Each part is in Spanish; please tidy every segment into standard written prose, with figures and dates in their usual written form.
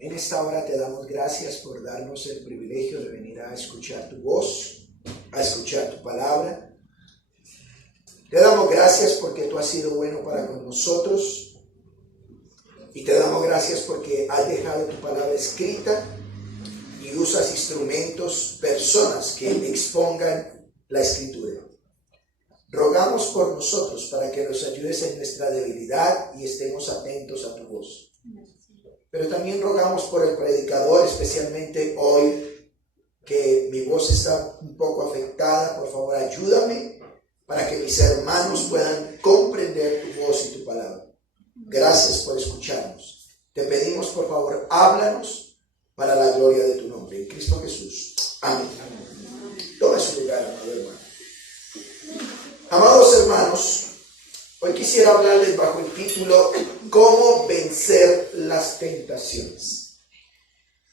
En esta hora te damos gracias por darnos el privilegio de venir a escuchar tu voz, a escuchar tu palabra. Te damos gracias porque tú has sido bueno para con nosotros y te damos gracias porque has dejado tu palabra escrita y usas instrumentos, personas que expongan la escritura. Rogamos por nosotros para que nos ayudes en nuestra debilidad y estemos atentos a tu voz. Pero también rogamos por el predicador, especialmente hoy, que mi voz está un poco afectada. Por favor, ayúdame para que mis hermanos puedan comprender tu voz y tu palabra. Gracias por escucharnos. Te pedimos, por favor, háblanos para la gloria de tu nombre. En Cristo Jesús. Amén. Toma su lugar, amado hermano. Amados hermanos, hoy quisiera hablarles bajo el título ¿Cómo vencer las tentaciones?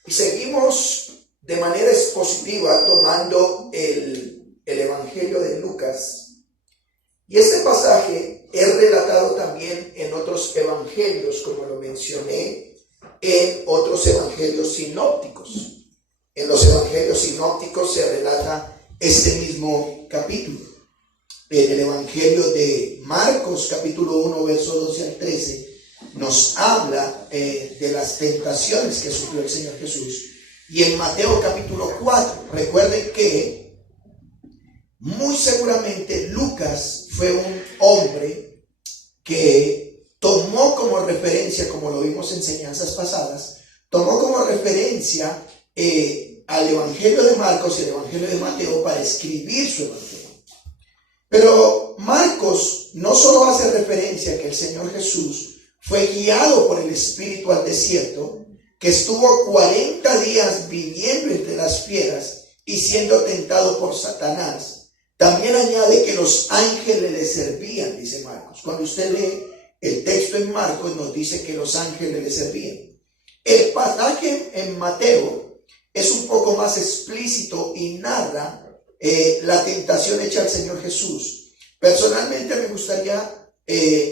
Y seguimos de manera expositiva tomando el Evangelio de Lucas. Y este pasaje es relatado también en otros evangelios, como lo mencioné, en otros evangelios sinópticos. En los evangelios sinópticos se relata este mismo capítulo. En el Evangelio de Marcos, capítulo 1, versos 12 al 13, nos habla de las tentaciones que sufrió el Señor Jesús. Y en Mateo, capítulo 4, recuerden que muy seguramente Lucas fue un hombre que tomó como referencia, como lo vimos en enseñanzas pasadas, tomó como referencia al Evangelio de Marcos y el Evangelio de Mateo para escribir su Evangelio. Pero Marcos no solo hace referencia a que el Señor Jesús fue guiado por el Espíritu al desierto, que estuvo 40 días viviendo entre las fieras y siendo tentado por Satanás. También añade que los ángeles le servían, dice Marcos. Cuando usted lee el texto en Marcos, nos dice que los ángeles le servían. El pasaje en Mateo es un poco más explícito y narra la tentación hecha al Señor Jesús. Personalmente me gustaría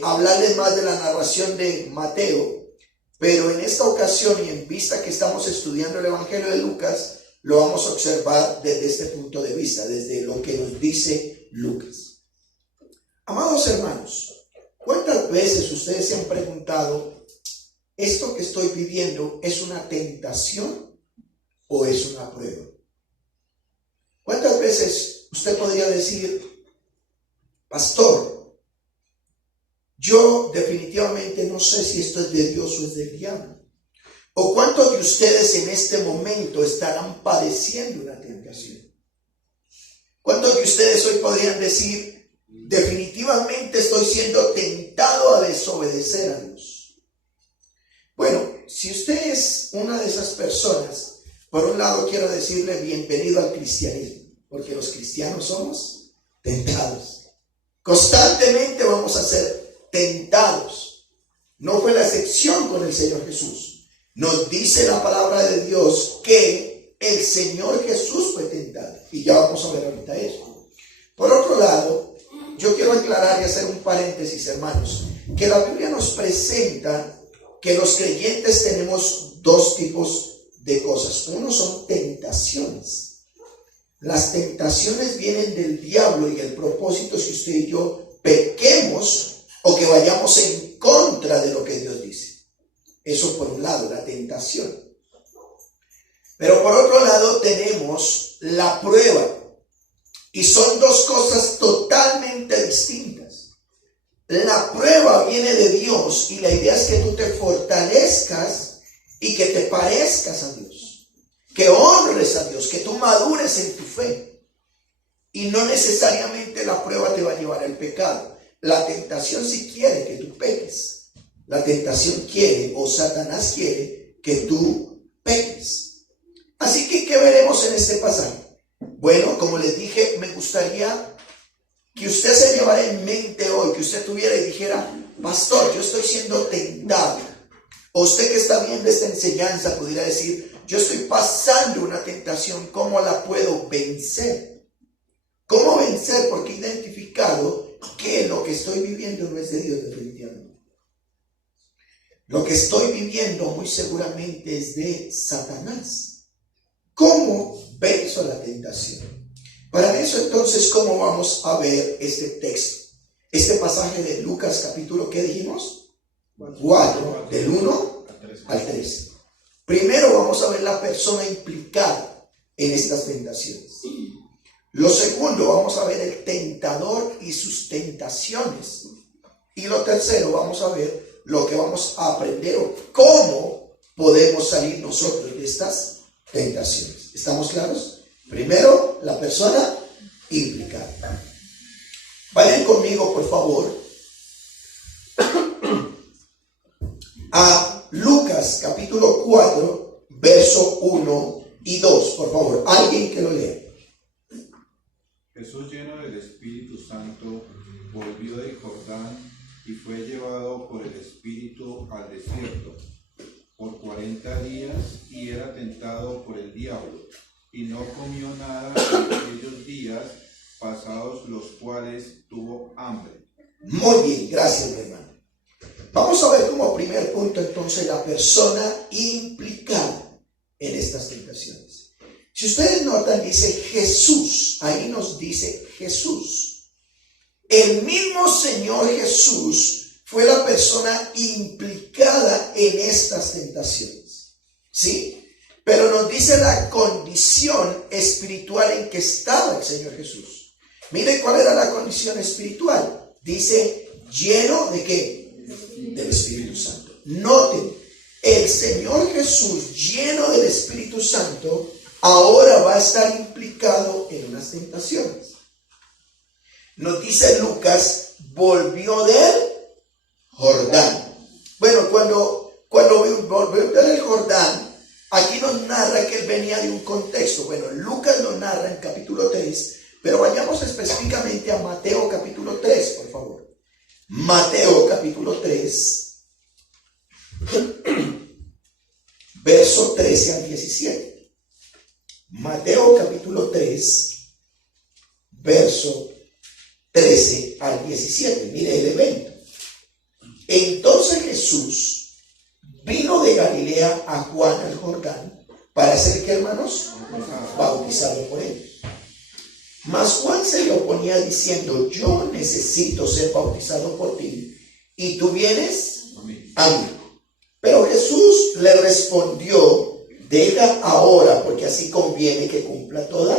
hablarles más de la narración de Mateo, pero en esta ocasión y en vista que estamos estudiando el Evangelio de Lucas, lo vamos a observar desde este punto de vista, desde lo que nos dice Lucas. Amados hermanos, ¿cuántas veces ustedes se han preguntado, ¿esto que estoy viviendo es una tentación o es una prueba? ¿Cuántas veces usted podría decir, pastor, yo definitivamente no sé si esto es de Dios o es del diablo? ¿O cuántos de ustedes en este momento estarán padeciendo una tentación? ¿Cuántos de ustedes hoy podrían decir, definitivamente estoy siendo tentado a desobedecer a Dios? Bueno, si usted es una de esas personas, por un lado quiero decirle bienvenido al cristianismo, porque los cristianos somos tentados. Constantemente vamos a ser tentados. No fue la excepción con el Señor Jesús. Nos dice la palabra de Dios que el Señor Jesús fue tentado. Y ya vamos a ver ahorita eso. Por otro lado, yo quiero aclarar y hacer un paréntesis, hermanos, que la Biblia nos presenta que los creyentes tenemos dos tipos de cosas. Uno son tentaciones. Las tentaciones vienen del diablo y el propósito es que usted y yo pequemos o que vayamos en contra de lo que Dios dice. Eso por un lado, la tentación. Pero por otro lado tenemos la prueba. Y son dos cosas totalmente distintas. La prueba viene de Dios y la idea es que tú te fortalezcas y que te parezcas a Dios, que honres a Dios, que tú madures en tu fe. Y no necesariamente la prueba te va a llevar al pecado. La tentación sí quiere que tú peques. La tentación quiere, o Satanás quiere, que tú peques. Así que, ¿qué veremos en este pasaje? Bueno, como les dije, me gustaría que usted se llevara en mente hoy, que usted tuviera y dijera, pastor, yo estoy siendo tentado. O usted que está viendo esta enseñanza pudiera decir, yo estoy pasando una tentación, ¿cómo la puedo vencer? ¿Cómo vencer? Porque he identificado que lo que estoy viviendo no es de Dios definitivamente. Lo que estoy viviendo muy seguramente es de Satanás. ¿Cómo venzo la tentación? Para eso entonces, ¿cómo vamos a ver este texto? Este pasaje de Lucas capítulo, ¿qué dijimos? 4, del 1 al 13. Primero vamos a ver la persona implicada en estas tentaciones. Lo segundo, vamos a ver el tentador y sus tentaciones. Y lo tercero, vamos a ver lo que vamos a aprender o cómo podemos salir nosotros de estas tentaciones. ¿Estamos claros? Primero, la persona implicada. Vayan conmigo, por favor, a Lucas capítulo 4, verso 1 y 2. Por favor, alguien que lo lea. Jesús, lleno del Espíritu Santo, volvió del Jordán y fue llevado por el Espíritu al desierto por 40 días y era tentado por el diablo, y no comió nada en aquellos días, pasados los cuales tuvo hambre. Muy bien, gracias, mi hermano. Vamos a ver como primer punto entonces la persona implicada en estas tentaciones. Si ustedes notan, dice Jesús, ahí nos dice Jesús. El mismo Señor Jesús fue la persona implicada en estas tentaciones, ¿sí? Pero nos dice la condición espiritual en que estaba el Señor Jesús. Mire cuál era la condición espiritual. Dice, lleno de ¿qué? Del Espíritu Santo. Noten, el Señor Jesús, lleno del Espíritu Santo, ahora va a estar implicado en unas tentaciones. Nos dice Lucas, volvió del Jordán. Bueno, cuando volvió del Jordán, aquí nos narra que él venía de un contexto. Bueno, Lucas lo narra en capítulo 3, pero vayamos específicamente a Mateo capítulo 3, por favor. Mateo capítulo 3, verso 13 al 17. Mateo capítulo 3, verso 13 al 17. Mire el evento. Entonces Jesús vino de Galilea a Juan al Jordán para ser, ¿qué, hermanos? Bautizado por él. Mas Juan se le oponía diciendo, yo necesito ser bautizado por ti, y tú vienes a mí. Pero Jesús le respondió, deja ahora, porque así conviene que cumpla toda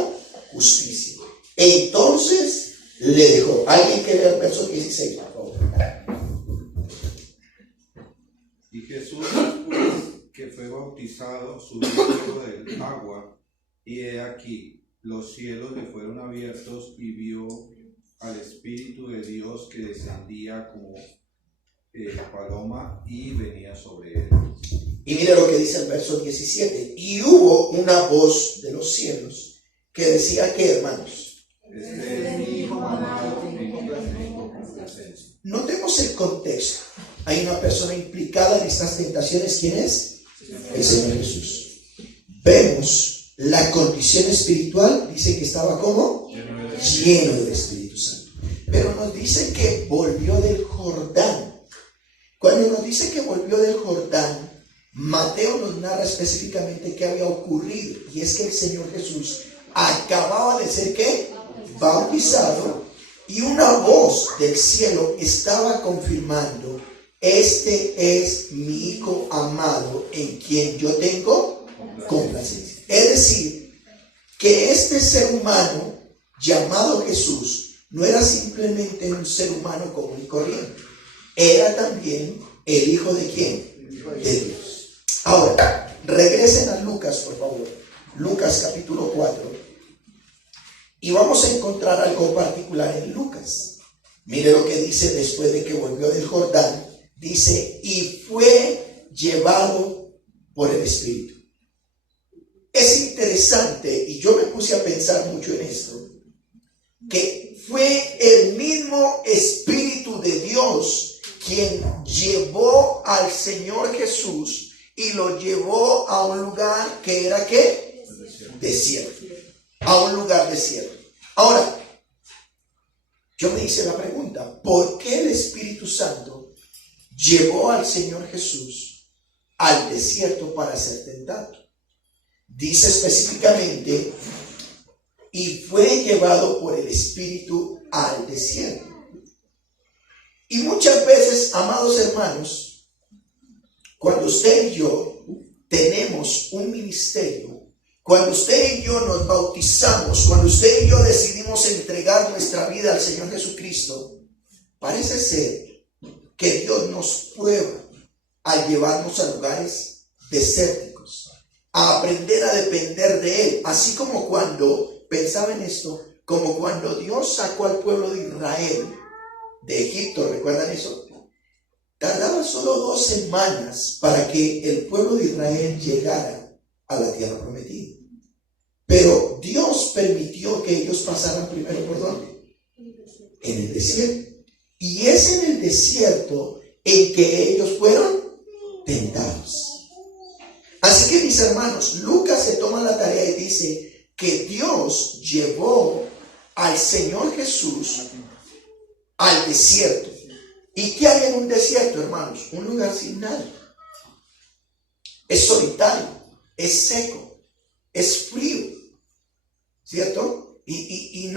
justicia. Entonces le dejó. Alguien que lea el verso 16, por favor. Y Jesús, después que fue bautizado, subió luego del agua, y he aquí, los cielos le fueron abiertos y vio al Espíritu de Dios que descendía como paloma y venía sobre él. Y mire lo que dice el verso 17. Y hubo una voz de los cielos que decía, ¿qué, hermanos? Este es mi Hijo amado, en quien tengo complacencia. Notemos el contexto. Hay una persona implicada en estas tentaciones. ¿Quién es? El Señor Jesús. Vemos la condición espiritual. Dice que estaba ¿cómo? Lleno del Espíritu Santo. Pero nos dice que volvió del Jordán. Cuando nos dice que volvió del Jordán, Mateo nos narra específicamente qué había ocurrido. Y es que el Señor Jesús acababa de ser ¿qué? Bautizado. Y una voz del cielo estaba confirmando, este es mi Hijo amado en quien yo tengo complacencia. Es decir, que este ser humano llamado Jesús no era simplemente un ser humano común y corriente. Era también el Hijo de ¿quién? De Dios. Ahora, regresen a Lucas, por favor. Lucas capítulo 4. Y vamos a encontrar algo particular en Lucas. Mire lo que dice después de que volvió del Jordán. Dice, y fue llevado por el Espíritu. Es interesante, y yo me puse a pensar mucho en esto, que fue el mismo Espíritu de Dios quien llevó al Señor Jesús y lo llevó a un lugar que era ¿qué? Desierto. A un lugar desierto. Ahora, yo me hice la pregunta, ¿por qué el Espíritu Santo llevó al Señor Jesús al desierto para ser tentado? Dice específicamente, y fue llevado por el Espíritu al desierto. Y muchas veces, amados hermanos, cuando usted y yo tenemos un ministerio, cuando usted y yo nos bautizamos, cuando usted y yo decidimos entregar nuestra vida al Señor Jesucristo, parece ser que Dios nos prueba al llevarnos a lugares desérticos, a aprender a depender de Él. Así como cuando, pensaba en esto, como cuando Dios sacó al pueblo de Israel de Egipto, ¿recuerdan eso? Tardaba solo 2 semanas para que el pueblo de Israel llegara a la tierra prometida. Pero Dios permitió que ellos pasaran primero ¿por dónde? En el desierto. Y es en el desierto en que ellos fueron tentados. Así que, mis hermanos, Lucas se toma la tarea y dice que Dios llevó al Señor Jesús al desierto. ¿Y qué hay en un desierto, hermanos? Un lugar sin nada. Es solitario, es seco, es frío, ¿cierto? Y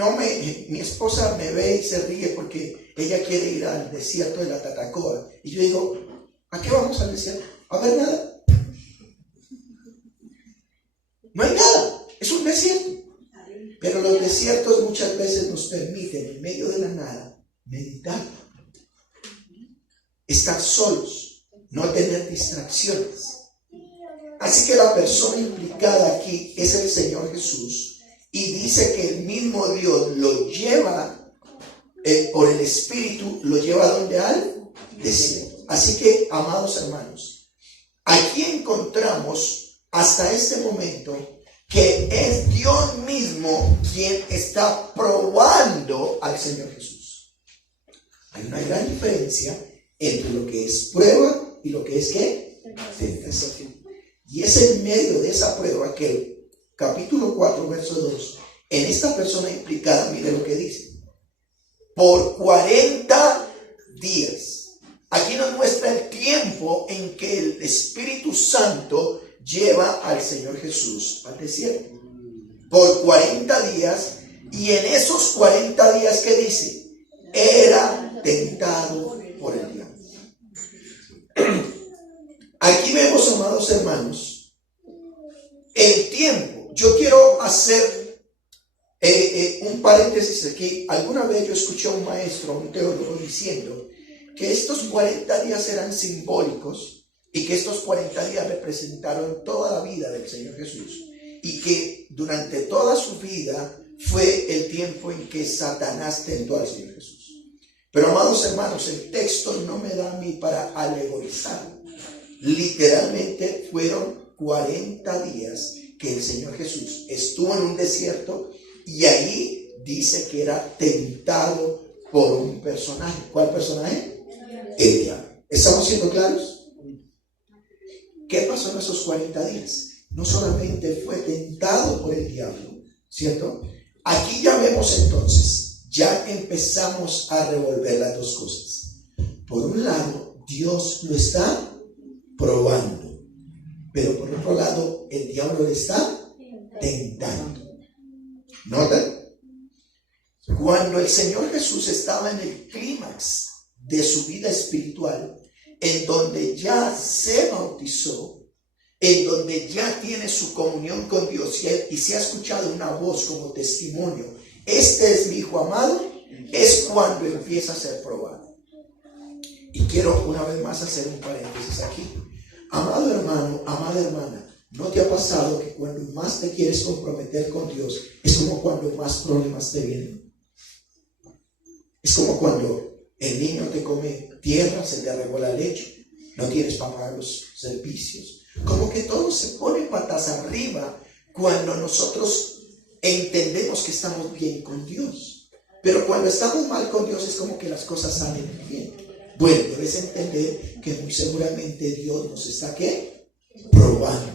mi esposa me ve y se ríe porque ella quiere ir al desierto de la Tatacoa. Y yo digo, ¿a qué vamos al desierto? ¿A ver nada? No hay nada, es un desierto. Pero los desiertos muchas veces nos permiten, en medio de la nada, meditar, estar solos, no tener distracciones. Así que la persona implicada aquí es el Señor Jesús, y dice que el mismo Dios lo lleva por el Espíritu, lo lleva ¿a dónde? Al desierto. Así que, amados hermanos, aquí encontramos hasta este momento que es Dios mismo quien está probando al Señor Jesús. Hay una gran diferencia entre lo que es prueba y lo que es ¿qué? Tentación. Y es en medio de esa prueba que el capítulo 4, verso 2, en esta persona implicada, mire lo que dice: por 40 días. Aquí nos muestra el tiempo en que el Espíritu Santo lleva al Señor Jesús al desierto. Por 40 días, y en esos 40 días, ¿qué dice? Era tentado por el diablo. Aquí vemos, amados hermanos, el tiempo. Yo quiero hacer un paréntesis aquí. Alguna vez yo escuché a un maestro, un teólogo, diciendo que estos 40 días eran simbólicos y que estos 40 días representaron toda la vida del Señor Jesús, y que durante toda su vida fue el tiempo en que Satanás tentó al Señor Jesús. Pero, amados hermanos, el texto no me da a mí para alegorizar. Literalmente fueron 40 días que el Señor Jesús estuvo en un desierto, y ahí dice que era tentado por un personaje. ¿Cuál personaje? El diablo. ¿Estamos siendo claros? ¿Qué pasó en esos 40 días? No solamente fue tentado por el diablo, ¿cierto? Aquí ya vemos entonces, ya empezamos a revolver las dos cosas. Por un lado, Dios lo está probando, pero por otro lado, el diablo le está tentando. ¿Notan? Cuando el Señor Jesús estaba en el clímax de su vida espiritual, en donde ya se bautizó, en donde ya tiene su comunión con Dios, y se ha escuchado una voz como testimonio: este es mi Hijo amado, es cuando empieza a ser probado. Y quiero una vez más hacer un paréntesis aquí. Amado hermano, amada hermana, ¿no te ha pasado que cuando más te quieres comprometer con Dios, es como cuando más problemas te vienen? Es como cuando el niño te come tierra, se te regó la leche, no tienes para pagar los servicios. Como que todo se pone patas arriba cuando nosotros entendemos que estamos bien con Dios. Pero cuando estamos mal con Dios, es como que las cosas salen bien. Bueno, debes entender que muy seguramente Dios nos está ¿qué? Probando.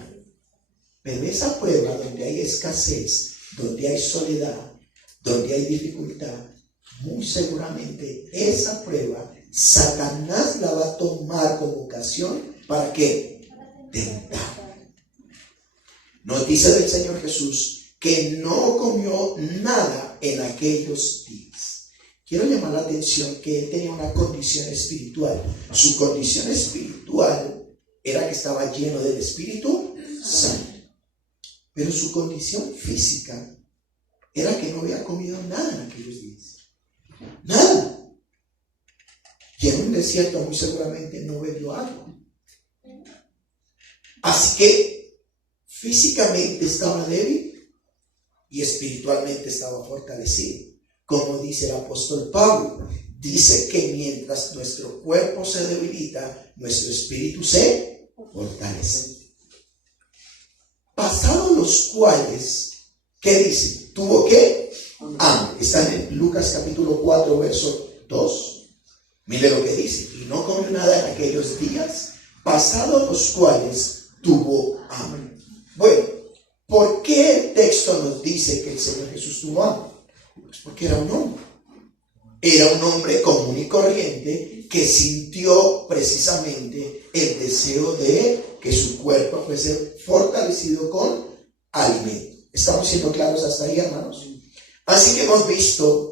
Pero esa prueba donde hay escasez, donde hay soledad, donde hay dificultad, muy seguramente esa prueba Satanás la va a tomar como ocasión, ¿para qué? Tentar. Nos dice del Señor Jesús que no comió nada en aquellos días. Quiero llamar la atención que él tenía una condición espiritual. Su condición espiritual era que estaba lleno del Espíritu Santo. Pero su condición física era que no había comido nada en aquellos días. Nada. Y en un desierto muy seguramente no bebió agua. Así que físicamente estaba débil y espiritualmente estaba fortalecido. Como dice el apóstol Pablo, dice que mientras nuestro cuerpo se debilita, nuestro espíritu se fortalece. Pasados los cuales, ¿qué dice? Tuvo que hambre. Está en Lucas capítulo 4, verso 2. Mire lo que dice. Y no comió nada en aquellos días, pasados los cuales tuvo hambre. Bueno, ¿por qué el texto nos dice que el Señor Jesús tuvo hambre? Pues porque era un hombre. Era un hombre común y corriente que sintió precisamente el deseo de que su cuerpo fuese fortalecido con alimento. ¿Estamos siendo claros hasta ahí, hermanos? Así que hemos visto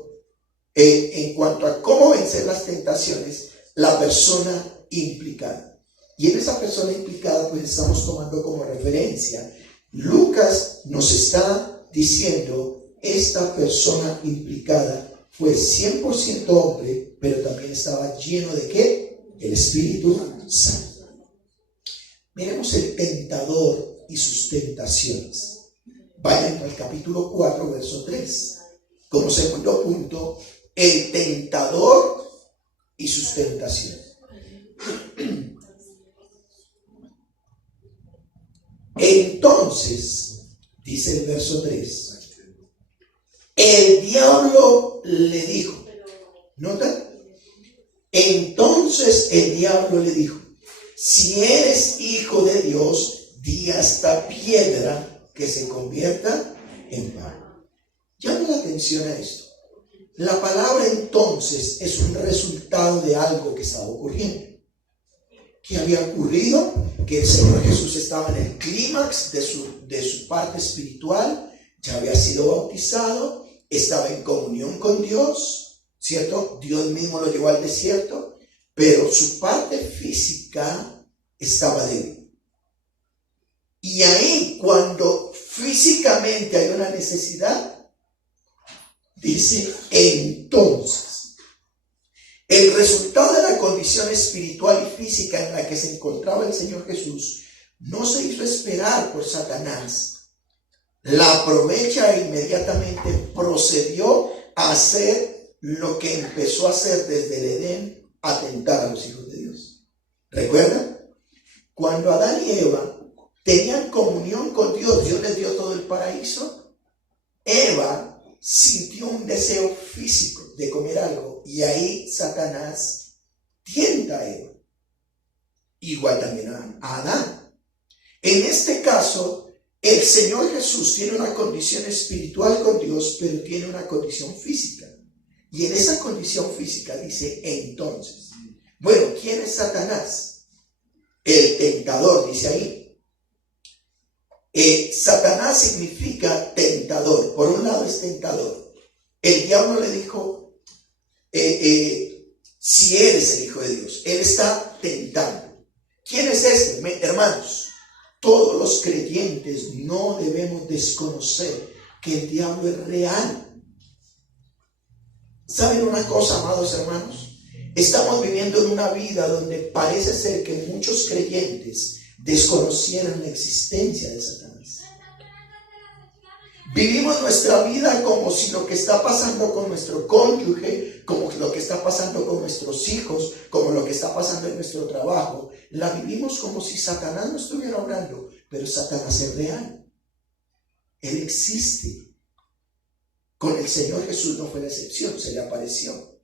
en cuanto a cómo vencer las tentaciones, la persona implicada. Y en esa persona implicada pues estamos tomando como referencia. Lucas nos está diciendo, esta persona implicada fue 100% hombre, pero también estaba lleno de ¿qué? El Espíritu Santo. Miremos el tentador y sus tentaciones. Vayan al capítulo 4, verso 3. Como segundo punto, el tentador y sus tentaciones. Entonces, dice el verso 3, el diablo le dijo, ¿nota? Entonces el diablo le dijo, si eres hijo de Dios, di a esta piedra que se convierta en pan. Llame la atención a esto. La palabra entonces es un resultado de algo que estaba ocurriendo. ¿Qué había ocurrido? Que el Señor Jesús estaba en el clímax de su parte espiritual, ya había sido bautizado, estaba en comunión con Dios, ¿cierto? Dios mismo lo llevó al desierto, pero su parte física estaba débil. Y ahí, cuando físicamente hay una necesidad, dice entonces. El resultado de la condición espiritual y física en la que se encontraba el Señor Jesús no se hizo esperar por Satanás. La aprovecha e inmediatamente procedió a hacer lo que empezó a hacer desde el Edén, atentar a los hijos de Dios. ¿Recuerdan? Cuando Adán y Eva tenían comunión con Dios, Dios les dio todo el paraíso. Eva sintió un deseo físico de comer algo y ahí Satanás tienta a Eva. Igual también a Adán. En este caso, el Señor Jesús tiene una condición espiritual con Dios, pero tiene una condición física. Y en esa condición física dice entonces. Bueno, ¿quién es Satanás? El tentador, dice ahí. Satanás significa tentador. Por un lado es tentador. El diablo le dijo, si eres el Hijo de Dios, él está tentando. ¿Quién es este? Hermanos, todos los creyentes no debemos desconocer que el diablo es real. ¿Saben una cosa, amados hermanos? Estamos viviendo en una vida donde parece ser que muchos creyentes desconocieran la existencia de Satanás. Vivimos nuestra vida como si lo que está pasando con nuestro cónyuge, como lo que está pasando con nuestros hijos, como lo que está pasando en nuestro trabajo, la vivimos como si Satanás no estuviera obrando, pero Satanás es real. Él existe. Con el Señor Jesús no fue la excepción, se le apareció.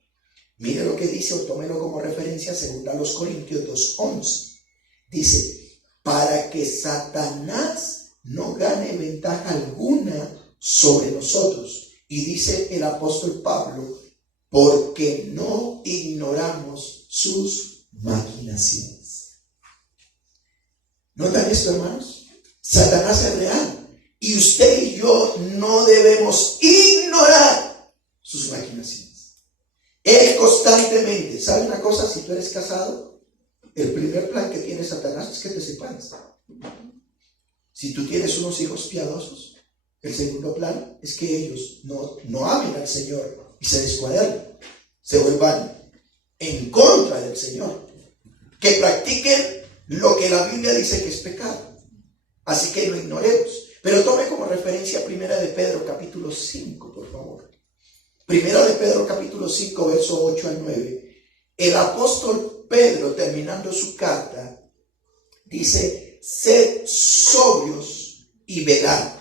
Mire lo que dice, o tómelo como referencia, 2 Corintios 2:11. Dice, para que Satanás no gane ventaja alguna sobre nosotros. Y dice el apóstol Pablo, porque no ignoramos sus maquinaciones. ¿Notan esto, hermanos? Satanás es real. Y usted y yo no debemos ignorar sus maquinaciones. Él constantemente, ¿sabe una cosa? Si tú eres casado, el primer plan que tiene Satanás es que te separes. Si tú tienes unos hijos piadosos, el segundo plan es que ellos no amen al Señor y se descuadren, se vuelvan en contra del Señor, que practiquen lo que la Biblia dice que es pecado. Así que lo ignoremos. Pero tome como referencia Primera de Pedro capítulo 5, por favor. Primera de Pedro capítulo 5, verso 8 al 9. El apóstol Pedro, terminando su carta, dice: sed sobrios y velad,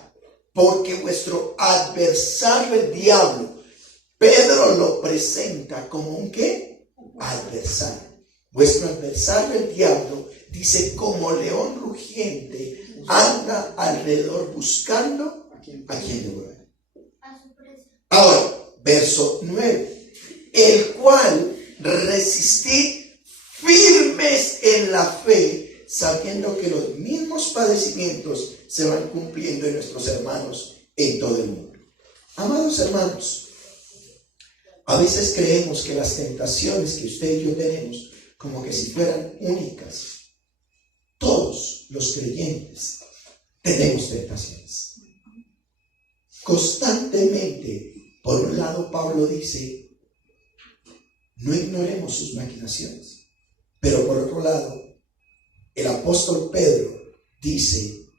porque vuestro adversario el diablo, Pedro lo presenta como un ¿qué? Adversario. Vuestro adversario el diablo, dice, como león rugiente, anda alrededor buscando a quien devorar. Ahora, verso 9. El cual resistid firmes en la fe, sabiendo que los mismos padecimientos se van cumpliendo en nuestros hermanos en todo el mundo. Amados hermanos, a veces creemos que las tentaciones que usted y yo tenemos, como que si fueran únicas. Todos los creyentes tenemos tentaciones. Constantemente, por un lado, Pablo dice, no ignoremos sus maquinaciones. Pero por otro lado, el apóstol Pedro dice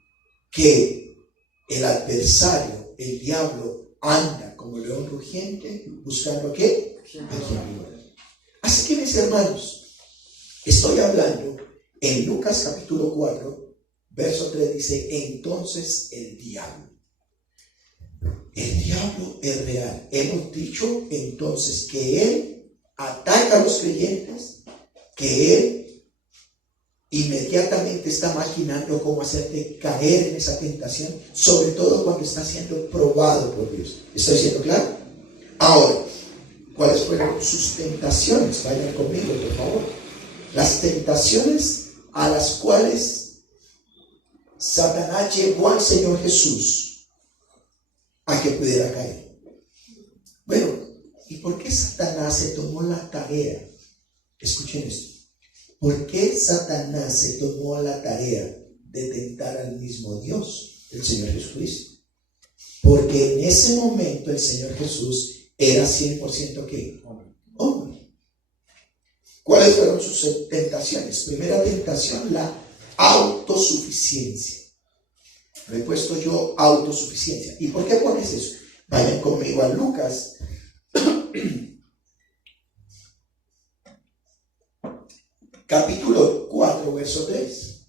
que el adversario, el diablo, anda como león rugiente buscando ¿a qué? A quien devorar. Así que, mis hermanos, estoy hablando en Lucas capítulo 4, verso 3, dice, entonces el diablo es real. Hemos dicho entonces que él ataca a los creyentes, que él inmediatamente está maquinando cómo hacerte caer en esa tentación, sobre todo cuando está siendo probado por Dios. ¿Estoy siendo claro? Ahora, ¿cuáles fueron sus tentaciones? Vayan conmigo, por favor. Las tentaciones a las cuales Satanás llevó al Señor Jesús a que pudiera caer. Bueno, ¿y por qué Satanás se tomó la tarea? Escuchen esto. ¿Por qué Satanás se tomó la tarea de tentar al mismo Dios, el Señor Jesucristo? Porque en ese momento el Señor Jesús era 100% ¿qué? Hombre. ¿Cuáles fueron sus tentaciones? Primera tentación, la autosuficiencia. Le he puesto yo autosuficiencia. ¿Y por qué pones eso? Vayan conmigo a Lucas. Capítulo 4, verso 3.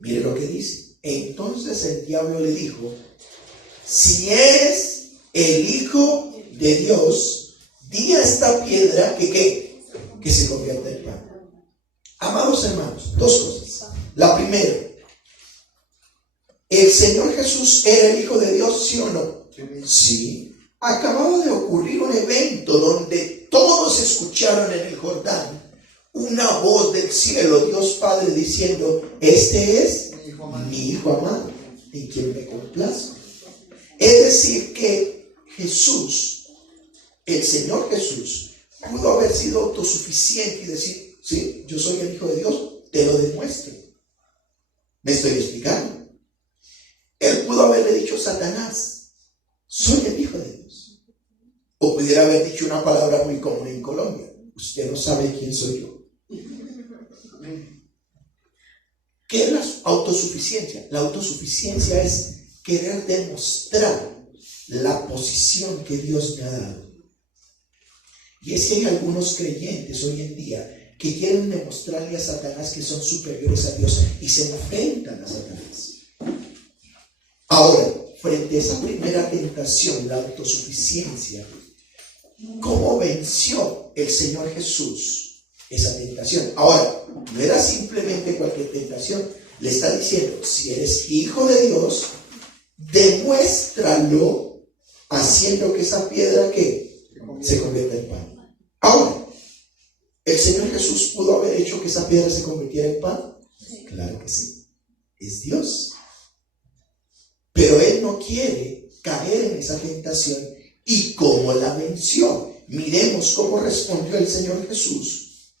Mire lo que dice. Entonces el diablo le dijo, si eres el Hijo de Dios, di a esta piedra que se convierta en pan. Amados hermanos, dos cosas. La primera, ¿el Señor Jesús era el Hijo de Dios, sí o no? Sí. Acababa de ocurrir un evento donde todos escucharon en el Jordán una voz del cielo, Dios Padre diciendo, este es mi Hijo amado, en quien me complazco. Es decir, que Jesús, el Señor Jesús, pudo haber sido autosuficiente y decir, sí, yo soy el Hijo de Dios, te lo demuestro. ¿Me estoy explicando? Él pudo haberle dicho a Satanás, soy el Hijo de Dios. O pudiera haber dicho una palabra muy común en Colombia, usted no sabe quién soy yo. ¿Qué es la autosuficiencia? La autosuficiencia es querer demostrar la posición que Dios me ha dado. Y es que hay algunos creyentes hoy en día que quieren demostrarle a Satanás que son superiores a Dios y se enfrentan a Satanás. Ahora, frente a esa primera tentación, la autosuficiencia, ¿cómo venció el Señor Jesús esa tentación? Ahora, no era simplemente cualquier tentación. Le está diciendo, si eres hijo de Dios, demuéstralo haciendo que esa piedra que se convierta en pan. Ahora, ¿el Señor Jesús pudo haber hecho que esa piedra se convirtiera en pan? Claro que sí. es Dios. Pero él no quiere caer en esa tentación. ¿Y cómo la venció? Miremos cómo respondió el Señor Jesús.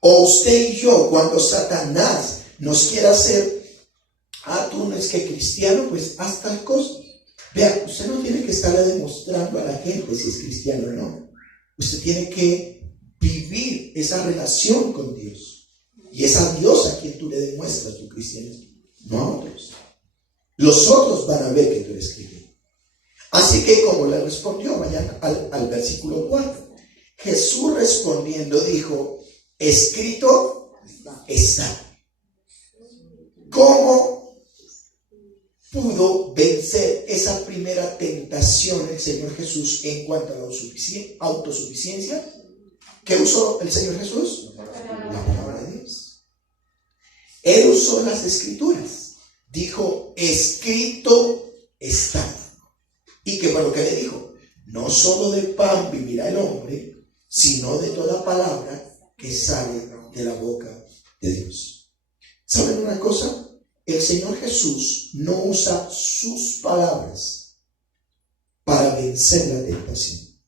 O usted y yo, cuando Satanás nos quiera hacer, tú no es que cristiano, pues haz tal cosa. Vea, usted no tiene que estarle demostrando a la gente si es cristiano o no. Usted tiene que vivir esa relación con Dios. Y es a Dios a quien tú le demuestras tu cristianismo, no a otros. Los otros van a ver que tú eres cristiano. Así que como le respondió, vayan al versículo 4. Jesús respondiendo dijo, escrito está. ¿Cómo pudo vencer esa primera tentación el Señor Jesús en cuanto a la autosuficiencia? ¿Qué usó el Señor Jesús? La palabra de Dios. Él usó las escrituras. Dijo, escrito está. ¿Y qué fue lo que le dijo? No solo de pan vivirá el hombre, sino de toda palabra que sale de la boca de Dios. ¿Saben una cosa? El Señor Jesús no usa sus palabras para vencer la tentación.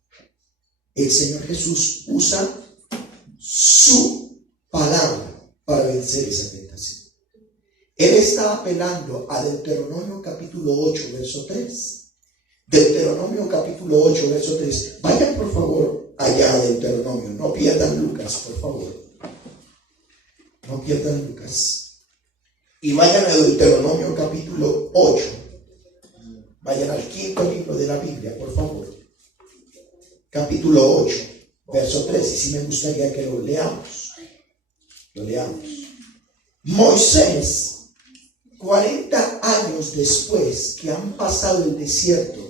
El Señor Jesús usa su palabra para vencer esa tentación. Él está apelando a Deuteronomio capítulo 8, verso 3. Deuteronomio capítulo 8, verso 3. Vayan por favor allá a Deuteronomio. No pierdan Lucas, por favor. No pierdan Lucas. Y vayan a Deuteronomio capítulo 8. Vayan al quinto libro de la Biblia, por favor. Capítulo 8, verso 3. Y sí me gustaría que lo leamos. Lo leamos. Moisés, 40 años después que han pasado el desierto,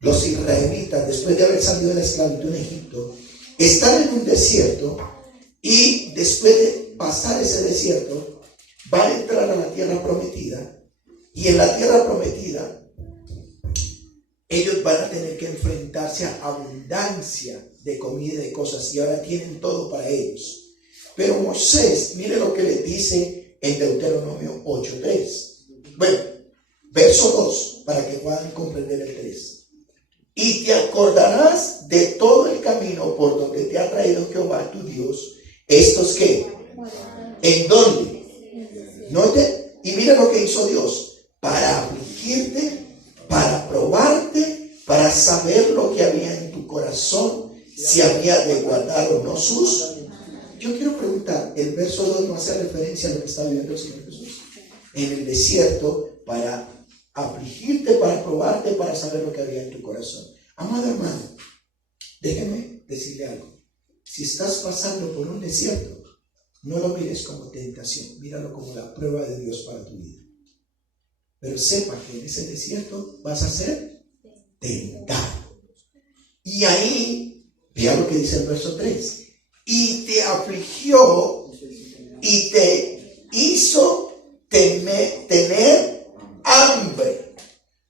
los israelitas, después de haber salido de la esclavitud en Egipto, están en un desierto y después de pasar ese desierto, van a entrar a la tierra prometida. Y en la tierra prometida, ellos van a tener que enfrentarse a abundancia de comida y de cosas, y ahora tienen todo para ellos. Pero Moisés, mire lo que le dice en Deuteronomio 8:3. Bueno, verso 2, para que puedan comprender el 3. Y te acordarás de todo el camino por donde te ha traído Jehová tu Dios. ¿Estos qué? ¿En dónde? ¿Note? Y mira lo que hizo Dios. Para afligirte, para probarte, para saber lo que había en tu corazón, si había de guardar o no sus. Yo quiero preguntar, ¿el verso 2 no hace referencia a lo que está viviendo el Señor Jesús? En el desierto, para afligirte, para probarte, para saber lo que había en tu corazón. Amado hermano, déjeme decirle algo. Si estás pasando por un desierto, no lo mires como tentación, míralo como la prueba de Dios para tu vida. Pero sepa que en ese desierto vas a ser tentado. Y ahí, vea lo que dice el verso 3. Y te afligió y te hizo tener hambre.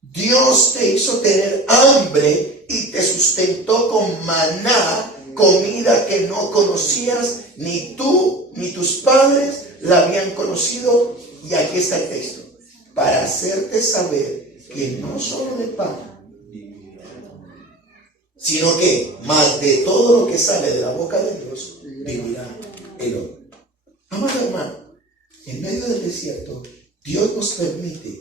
Dios te hizo tener hambre y te sustentó con maná, comida que no conocías, ni tú ni tus padres la habían conocido. Y aquí está el texto: para hacerte saber que no solo de pan, sino que más de todo lo que sale de la boca de Dios vivirá el hombre. Amado hermano, en medio del desierto, Dios nos permite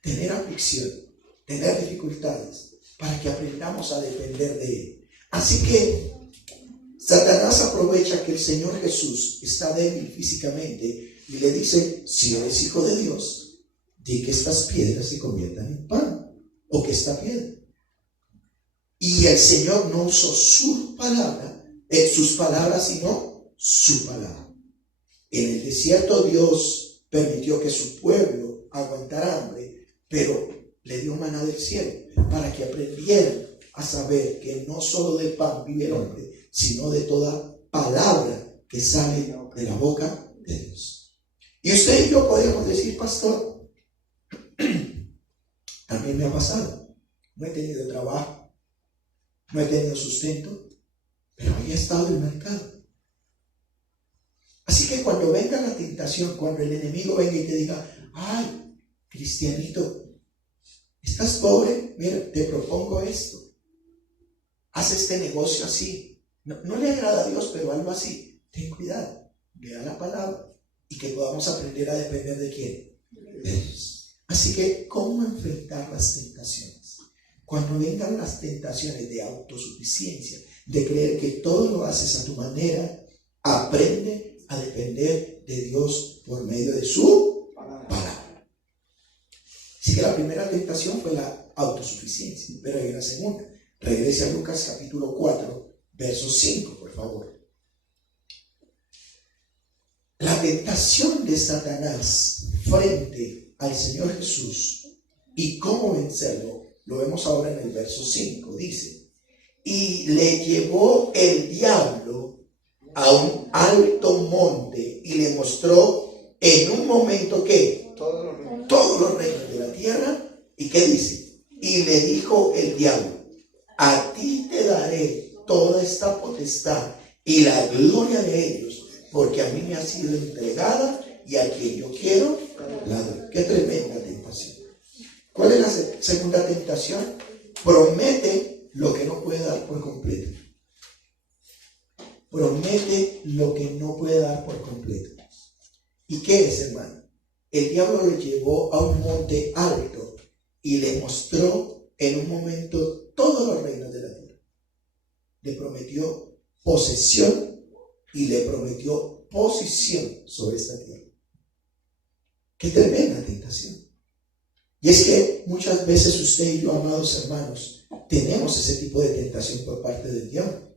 tener aflicción, tener dificultades, para que aprendamos a depender de Él. Así que Satanás aprovecha que el Señor Jesús está débil físicamente y le dice: si eres hijo de Dios, di que estas piedras se conviertan en pan, o que esta piedra. Y el Señor no usó sus palabras, sino su palabra. En el desierto Dios permitió que su pueblo aguantara hambre, pero le dio maná del cielo para que aprendieran a saber que no solo del pan vive el hombre, sino de toda palabra que sale de la boca de Dios. Y usted y yo podríamos decir: pastor, también me ha pasado. No he tenido trabajo, no he tenido sustento, pero ahí ha estado el mercado. Así que cuando venga la tentación, cuando el enemigo venga y te diga, ay, cristianito, ¿estás pobre? Mira, te propongo esto. Haz este negocio así. No le agrada a Dios, pero algo así. Ten cuidado. Lea la palabra. Y que podamos aprender a depender de quién. De Dios. Así que, ¿cómo enfrentar las tentaciones? Cuando vengan las tentaciones de autosuficiencia, de creer que todo lo haces a tu manera, aprende a depender de Dios por medio de su palabra. Así que la primera tentación fue la autosuficiencia, pero hay una segunda. Regrese a Lucas capítulo 4, verso 5, por favor. La tentación de Satanás frente al Señor Jesús y cómo vencerlo, lo vemos ahora en el verso 5. Dice, y le llevó el diablo a un alto monte y le mostró en un momento que todos los reinos de la tierra. ¿Y qué dice? Y le dijo el diablo, a ti te daré toda esta potestad y la gloria de ellos, porque a mí me ha sido entregada y a quien yo quiero la doy. Qué tremenda tentación. ¿Cuál es la segunda tentación? Promete lo que no puede dar por completo. Promete lo que no puede dar por completo. ¿Y qué es, hermano? El diablo lo llevó a un monte alto y le mostró en un momento todos los reinos de la tierra. Le prometió posesión y le prometió posición sobre esta tierra. Qué tremenda tentación. Y es que muchas veces usted y yo, amados hermanos, tenemos ese tipo de tentación por parte del diablo.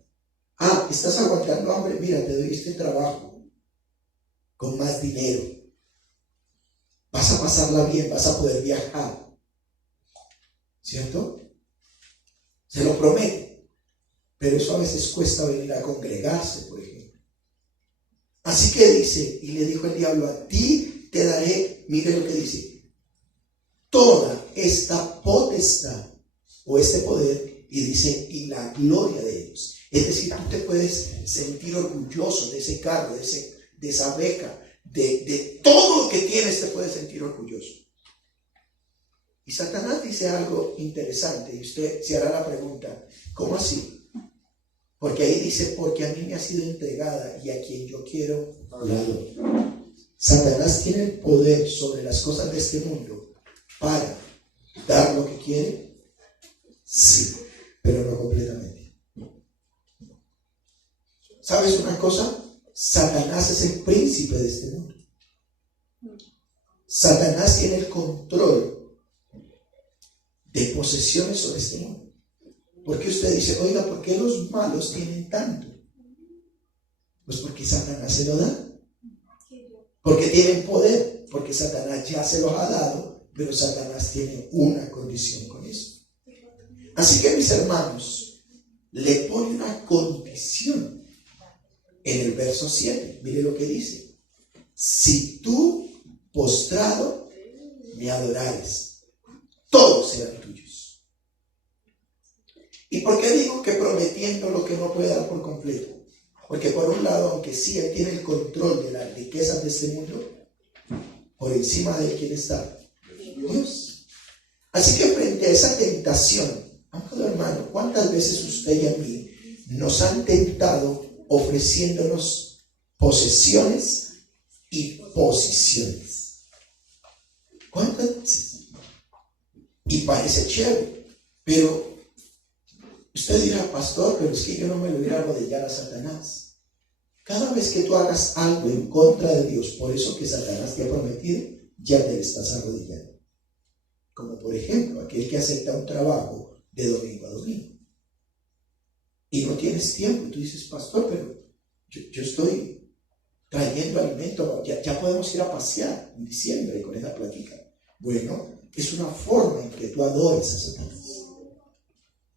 Ah, estás aguantando hambre, mira, te doy este trabajo con más dinero. Vas a pasarla bien, vas a poder viajar. ¿Cierto? Se lo promete. Pero eso a veces cuesta venir a congregarse, por ejemplo. Así que dice, y le dijo el diablo, a ti te daré, mire lo que dice, toda esta potestad o este poder, y dice, y la gloria de ellos. Es decir, tú te puedes sentir orgulloso de ese cargo, de esa beca, de todo lo que tienes, te puedes sentir orgulloso. Y Satanás dice algo interesante y usted se hará la pregunta, ¿cómo así? Porque ahí dice, porque a mí me ha sido entregada y a quien yo quiero la doy. Satanás tiene el poder sobre las cosas de este mundo para dar lo que quiere, sí, pero no completamente. ¿Sabes una cosa? Satanás es el príncipe de este mundo. Satanás tiene el control de posesiones sobre este mundo. Porque usted dice, oiga, ¿por qué los malos tienen tanto? Pues porque Satanás se lo da. Porque tienen poder, porque Satanás ya se los ha dado, pero Satanás tiene una condición con eso. Así que, mis hermanos, le pone una condición en el verso 7. Mire lo que dice. Si tú, postrado, me adorares, todos serán tuyos. ¿Y por qué digo que prometiendo lo que no puede dar por completo? Porque por un lado, aunque sí él tiene el control de las riquezas de este mundo, por encima de él, ¿quién está? Dios. Así que frente a esa tentación, amado hermano, ¿cuántas veces usted y a mí nos han tentado ofreciéndonos posesiones y posiciones? ¿Cuántas veces? Y parece chévere, pero usted dirá, pastor, pero es que yo no me lo voy a arrodillar a Satanás. Cada vez que tú hagas algo en contra de Dios, por eso que Satanás te ha prometido, ya te estás arrodillando. Como por ejemplo, aquel que acepta un trabajo de domingo a domingo. Y no tienes tiempo. Y tú dices, pastor, pero yo estoy trayendo alimento. Ya podemos ir a pasear en diciembre con esa plática. Bueno, es una forma en que tú adores a Satanás.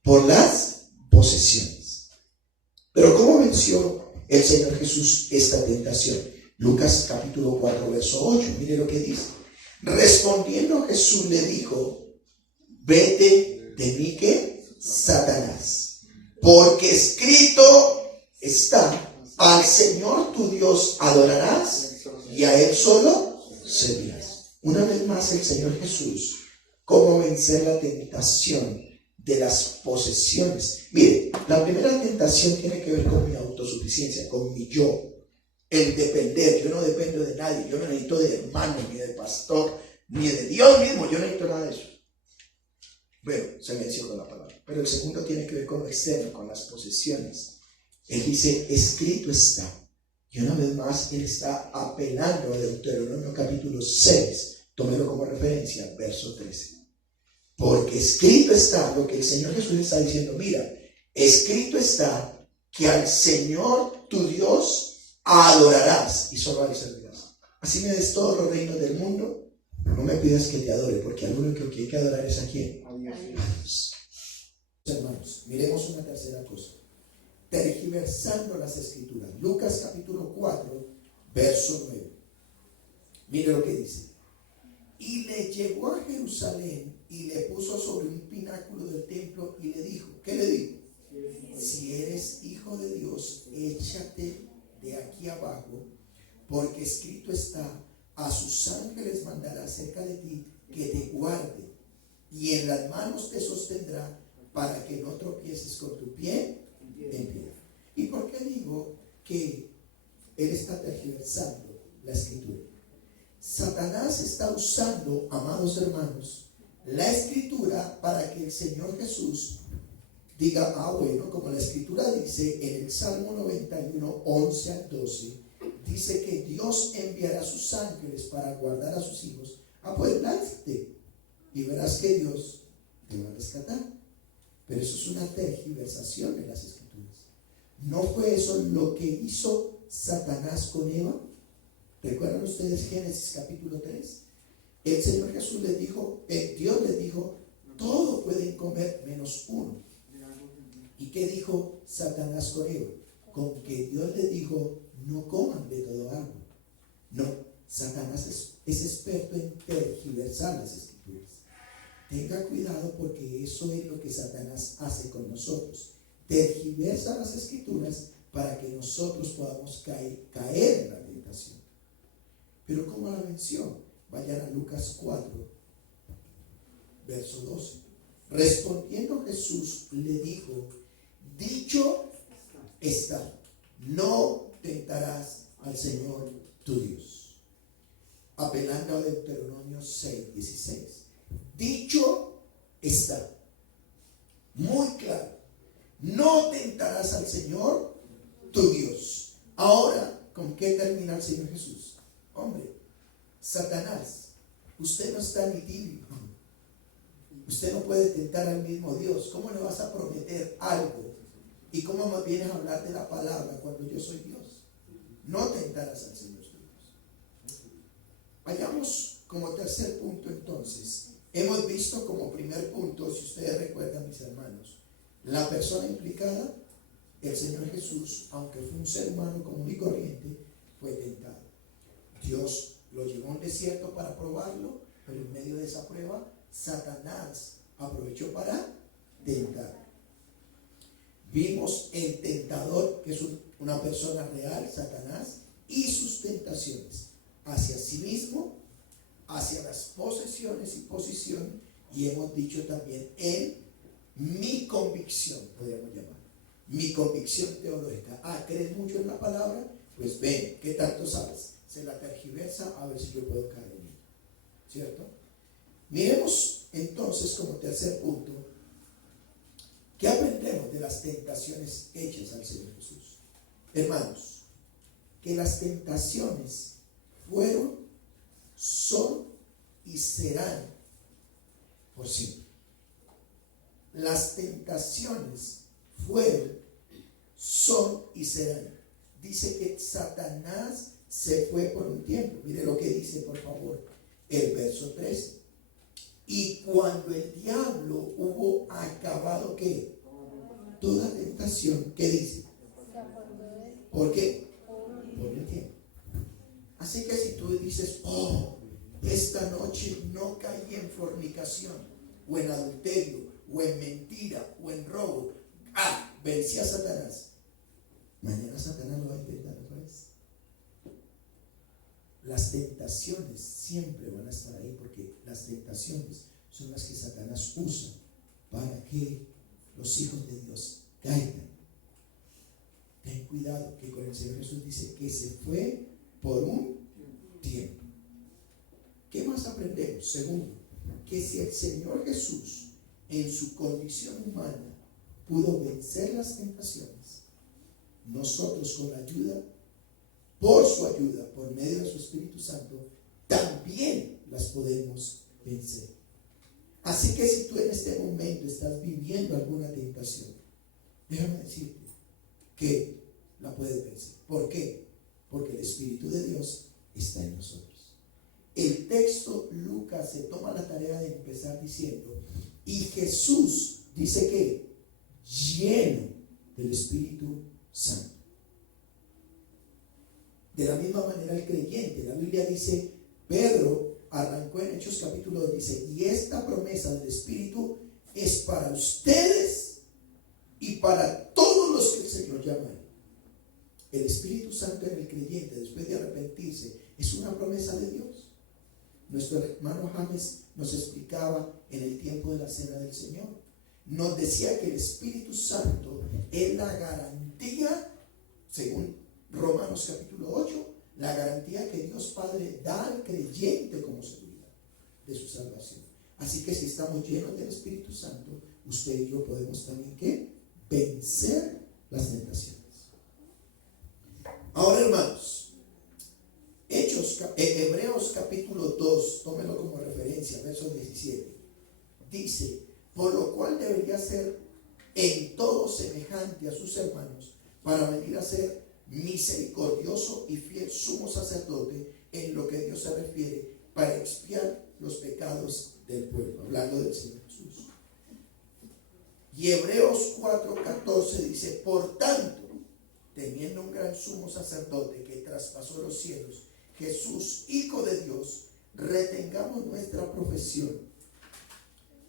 Por las posesiones. Pero ¿cómo venció el Señor Jesús esta tentación? Lucas capítulo 4, verso 8. Mire lo que dice. Respondiendo Jesús le dijo, vete de mí, ¿qué? Satanás. Porque escrito está, Al Señor tu Dios adorarás y a Él solo servirás. Una vez más el Señor Jesús, cómo vencer la tentación de las posesiones. Mire, la primera tentación tiene que ver con mi autosuficiencia, con mi yo, el depender. Yo no dependo de nadie, yo no necesito de hermano, ni de pastor, ni de Dios mismo, yo no necesito nada de eso. Bueno, se mencionó la palabra. Pero el segundo tiene que ver con lo externo, con las posesiones. Él dice, escrito está. Y una vez más, él está apelando a Deuteronomio capítulo 6. Tómelo como referencia, verso 13. Porque escrito está lo que el Señor Jesús está diciendo. Mira, escrito está que al Señor tu Dios adorarás y solo a Él servirás. Así me des todos los reinos del mundo, no me pidas que te adore, porque al único que hay que adorar es a ¿quién? A Dios. Hermanos, miremos una tercera cosa. Tergiversando las escrituras. Lucas capítulo 4, verso 9. Mire lo que dice. Y le llevó a Jerusalén y le puso sobre un pináculo del templo y le dijo, ¿qué le dijo? Si eres hijo de Dios, échate de aquí abajo, porque escrito está, a sus ángeles mandará cerca de ti que te guarde, y en las manos te sostendrá para que no tropieces con tu pie en piedra. ¿Y por qué digo que él está tergiversando la escritura? Satanás está usando, amados hermanos, la escritura para que el Señor Jesús diga, bueno, como la escritura dice en el Salmo 91, 11 al 12, dice que Dios enviará sus ángeles para guardar a sus hijos. Pues lánzate y verás que Dios te va a rescatar. Pero eso es una tergiversación de las escrituras. ¿No fue eso lo que hizo Satanás con Eva? ¿Recuerdan ustedes Génesis capítulo 3? El Señor Jesús les dijo, Dios les dijo, todo pueden comer menos uno. ¿Y qué dijo Satanás con Eva? Con que Dios les dijo, no coman de todo árbol. No, Satanás es experto en tergiversar las escrituras. Tenga cuidado porque eso es lo que Satanás hace con nosotros. Tergiversa las escrituras para que nosotros podamos caer en la tentación. Pero ¿cómo la venció? Vayan a Lucas 4, verso 12. Respondiendo Jesús le dijo, dicho está, no tentarás al Señor tu Dios. Apelando a Deuteronomio 6, 16. Dicho está, muy claro, no tentarás al Señor tu Dios. Ahora, ¿con qué termina el Señor Jesús? Hombre, Satanás, usted no está ni tibio. Usted no puede tentar al mismo Dios. ¿Cómo le vas a prometer algo? ¿Y cómo me vienes a hablar de la palabra cuando yo soy Dios? No tentarás al Señor tu Dios. Vayamos como tercer punto entonces. Hemos visto como primer punto, si ustedes recuerdan, mis hermanos, la persona implicada, el Señor Jesús, aunque fue un ser humano común y corriente, fue tentado. Dios lo llevó a un desierto para probarlo, pero en medio de esa prueba, Satanás aprovechó para tentar. Vimos el tentador, que es una persona real, Satanás, y sus tentaciones hacia sí mismo, hacia las posesiones y posición, y hemos dicho también mi convicción, podríamos llamar, mi convicción teológica. ¿Crees mucho en la palabra? Pues ven, ¿qué tanto sabes? Se la tergiversa a ver si yo puedo caer en ella, ¿cierto? Miremos entonces como tercer punto, ¿qué aprendemos de las tentaciones hechas al Señor Jesús? Hermanos, que las tentaciones fueron, son y serán por siempre. Las tentaciones fueron, son y serán. Dice que Satanás se fue por un tiempo. Mire lo que dice, por favor, el verso 13. Y cuando el diablo hubo acabado, ¿qué? Toda tentación, ¿qué dice? ¿Por qué? Por el tiempo. Así que si tú dices, esta noche no caí en fornicación, o en adulterio, o en mentira, o en robo, vencí a Satanás. mañana Satanás lo va a intentar otra vez. Las tentaciones siempre van a estar ahí, porque las tentaciones son las que Satanás usa para que los hijos de Dios caigan. Ten cuidado, que con el Señor Jesús dice que se fue por un tiempo. ¿Qué más aprendemos? Segundo, que si el Señor Jesús en su condición humana pudo vencer las tentaciones, nosotros con la ayuda, por su ayuda, por medio de su Espíritu Santo, también las podemos vencer. Así que si tú en este momento estás viviendo alguna tentación, déjame decirte que la puedes vencer. ¿Por qué? Porque el Espíritu de Dios está en nosotros. El texto, Lucas se toma la tarea de empezar diciendo, y Jesús dice que lleno del Espíritu Santo. De la misma manera el creyente, la Biblia dice, Pedro arrancó en Hechos capítulo 2, dice, y esta promesa del Espíritu es para ustedes y para todos los que el Señor llama. El Espíritu Santo en el creyente, después de arrepentirse, es una promesa de Dios. Nuestro hermano James nos explicaba en el tiempo de la cena del Señor. Nos decía que el Espíritu Santo es la garantía, según Romanos capítulo 8, la garantía que Dios Padre da al creyente como seguridad de su salvación. Así que si estamos llenos del Espíritu Santo, usted y yo podemos también ¿qué? Vencer las tentaciones. Ahora, hermanos, Hebreos capítulo 2, tómelo como referencia, verso 17, dice, por lo cual debería ser en todo semejante a sus hermanos, para venir a ser misericordioso y fiel sumo sacerdote en lo que a Dios se refiere, para expiar los pecados del pueblo, hablando del Señor Jesús. Y Hebreos 4:14 dice, por tanto, teniendo un gran sumo sacerdote que traspasó los cielos, Jesús, Hijo de Dios, retengamos nuestra profesión,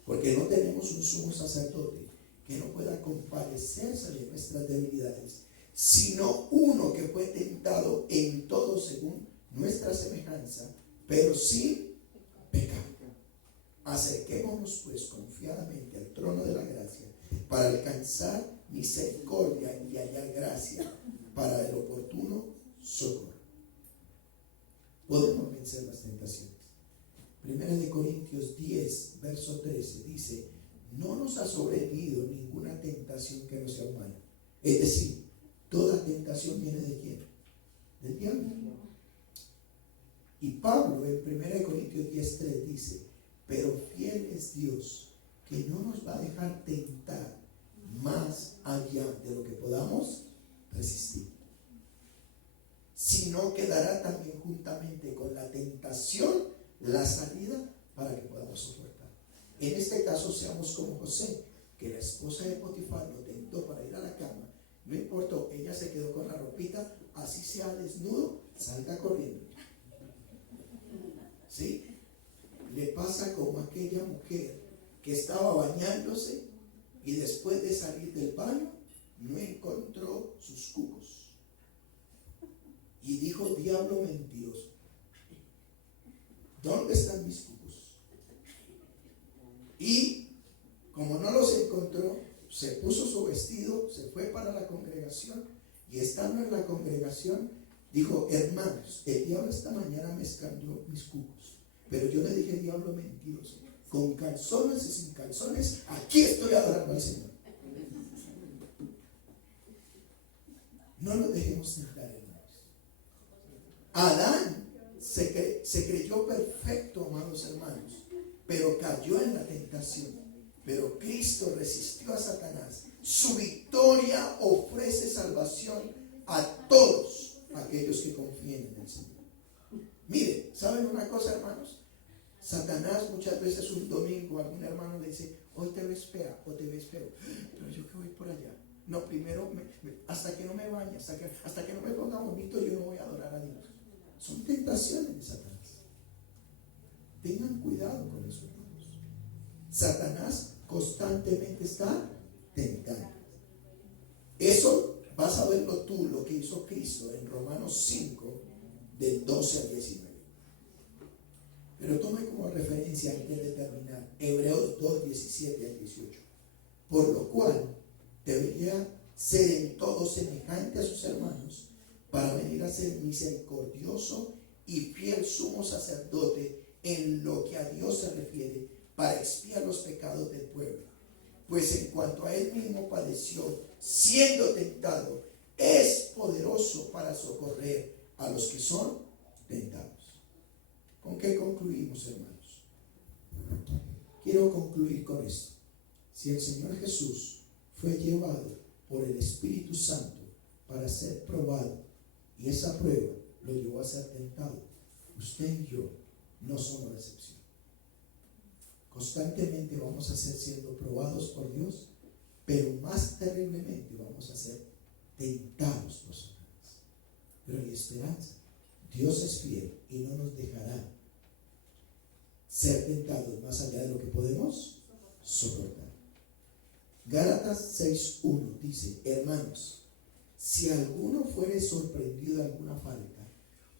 porque no tenemos un sumo sacerdote que no pueda compadecerse de nuestras debilidades, sino uno que fue tentado en todo según nuestra semejanza, pero sin pecado. Acerquémonos pues confiadamente al trono de la gracia para alcanzar misericordia y hallar gracia para el oportuno socorro. Podemos vencer las tentaciones. Primera de Corintios 10, verso 13 dice, no nos ha sobrevenido ninguna tentación que no sea humana. Es decir, toda tentación viene ¿de quién? Del diablo. Y Pablo en 1 Corintios 10:3 dice, pero fiel es Dios, que no nos va a dejar tentar más allá de lo que podamos resistir, sino que dará también juntamente con la tentación la salida para que podamos soportar. En este caso seamos como José, que la esposa de Potifar lo tentó para ir a la cama. No importó, ella se quedó con la ropita, así sea desnudo, salga corriendo. ¿Sí? Le pasa como aquella mujer que estaba bañándose y después de salir del baño no encontró sus cucos. Y dijo, diablo mentiroso, ¿dónde están mis cucos? Y como no los encontró, se puso su vestido, se fue para la congregación, y estando en la congregación dijo, hermanos, el diablo esta mañana me escondió mis cucos, pero yo le dije, diablo mentiroso, con calzones y sin calzones, aquí estoy adorando al Señor. No nos dejemos tentar, hermanos. Adán se creyó perfecto, amados hermanos, pero cayó en la tentación. Pero Cristo resistió a Satanás. Su victoria ofrece salvación a todos aquellos que confíen en el Señor. Mire, ¿saben una cosa, hermanos? Satanás muchas veces un domingo algún hermano le dice, hoy te ves fea o te ves feo, pero yo que voy por allá. No, primero hasta que no me bañe, hasta que no me ponga bonito, yo no voy a adorar a Dios. Son tentaciones de Satanás. Tengan cuidado con eso, hermanos. Satanás constantemente está tentando. Eso Vas a verlo tú, lo que hizo Cristo en Romanos 5, del 12 al 19. Pero tome como referencia antes de terminar Hebreos 2, 17 al 18. Por lo cual debería ser en todo semejante a sus hermanos, para venir a ser misericordioso y fiel sumo sacerdote en lo que a Dios se refiere, para expiar los pecados del pueblo. Pues en cuanto a él mismo padeció, siendo tentado, es poderoso para socorrer a los que son tentados. ¿Con qué concluimos, hermanos? Quiero concluir con esto. Si el Señor Jesús fue llevado por el Espíritu Santo para ser probado, y esa prueba lo llevó a ser tentado, usted y yo no somos la excepción. Constantemente vamos a ser siendo probados por Dios, pero más terriblemente vamos a ser tentados por Satanás. Pero hay esperanza. Dios es fiel y no nos dejará ser tentados más allá de lo que podemos soportar. Gálatas 6:1 dice: hermanos, si alguno fuere sorprendido de alguna falta,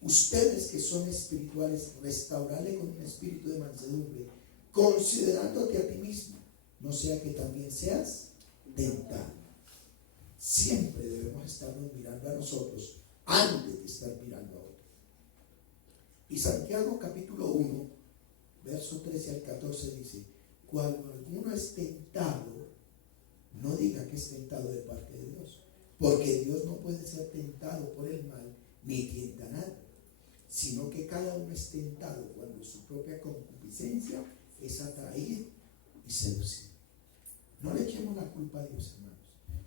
ustedes que son espirituales, restaurarle con un espíritu de mansedumbre, considerándote a ti mismo, no sea que también seas tentado. Siempre debemos estarnos mirando a nosotros antes de estar mirando a otros. Y Santiago capítulo 1, verso 13 al 14 dice: cuando alguno es tentado, no diga que es tentado de parte de Dios, porque Dios no puede ser tentado por el mal, ni tienta a nadie, sino que cada uno es tentado cuando su propia concupiscencia es atraído y seducido. No le echemos la culpa a Dios, hermanos.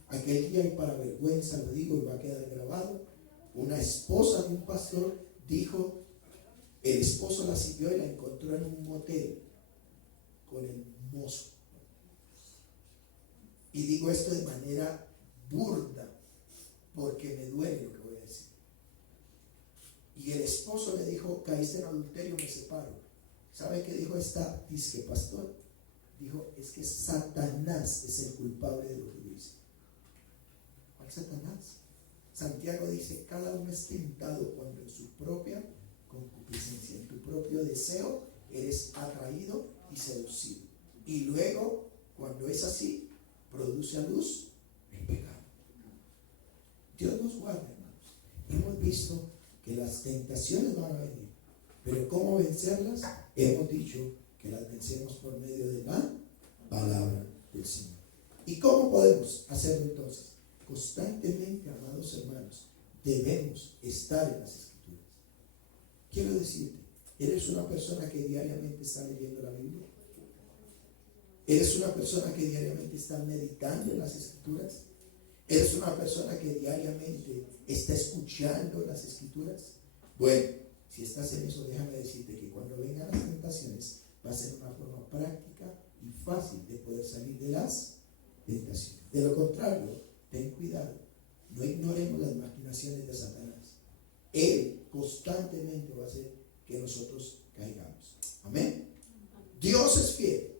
Aquel día, y para vergüenza lo digo y va a quedar grabado, una esposa de un pastor dijo, el esposo la siguió y la encontró en un motel con el mozo. Y digo esto de manera burda, porque me duele lo que voy a decir. Y el esposo le dijo: caíste en adulterio, me separo. ¿Sabe qué dijo esta disque pastor? Dijo: es que Satanás es el culpable de lo que yo hice. ¿Cuál Satanás? Santiago dice: cada uno es tentado cuando en su propia concupiscencia, en tu propio deseo, eres atraído y seducido. Y luego, cuando es así, produce a luz el pecado. Dios nos guarda, hermanos. Hemos visto que las tentaciones van a venir, pero ¿cómo vencerlas? Hemos dicho que las vencemos por medio de la palabra del Señor. ¿Y cómo podemos hacerlo entonces? Constantemente, amados hermanos, debemos estar en las Escrituras. Quiero decirte, ¿eres una persona que diariamente está leyendo la Biblia? ¿Eres una persona que diariamente está meditando en las Escrituras? ¿Eres una persona que diariamente está escuchando las Escrituras? Bueno, si estás en eso, déjame decirte que cuando vengan las tentaciones va a ser una forma práctica y fácil de poder salir de las tentaciones. De lo contrario, ten cuidado, no ignoremos las maquinaciones de Satanás. Él constantemente va a hacer que nosotros caigamos. Amén. Dios es fiel.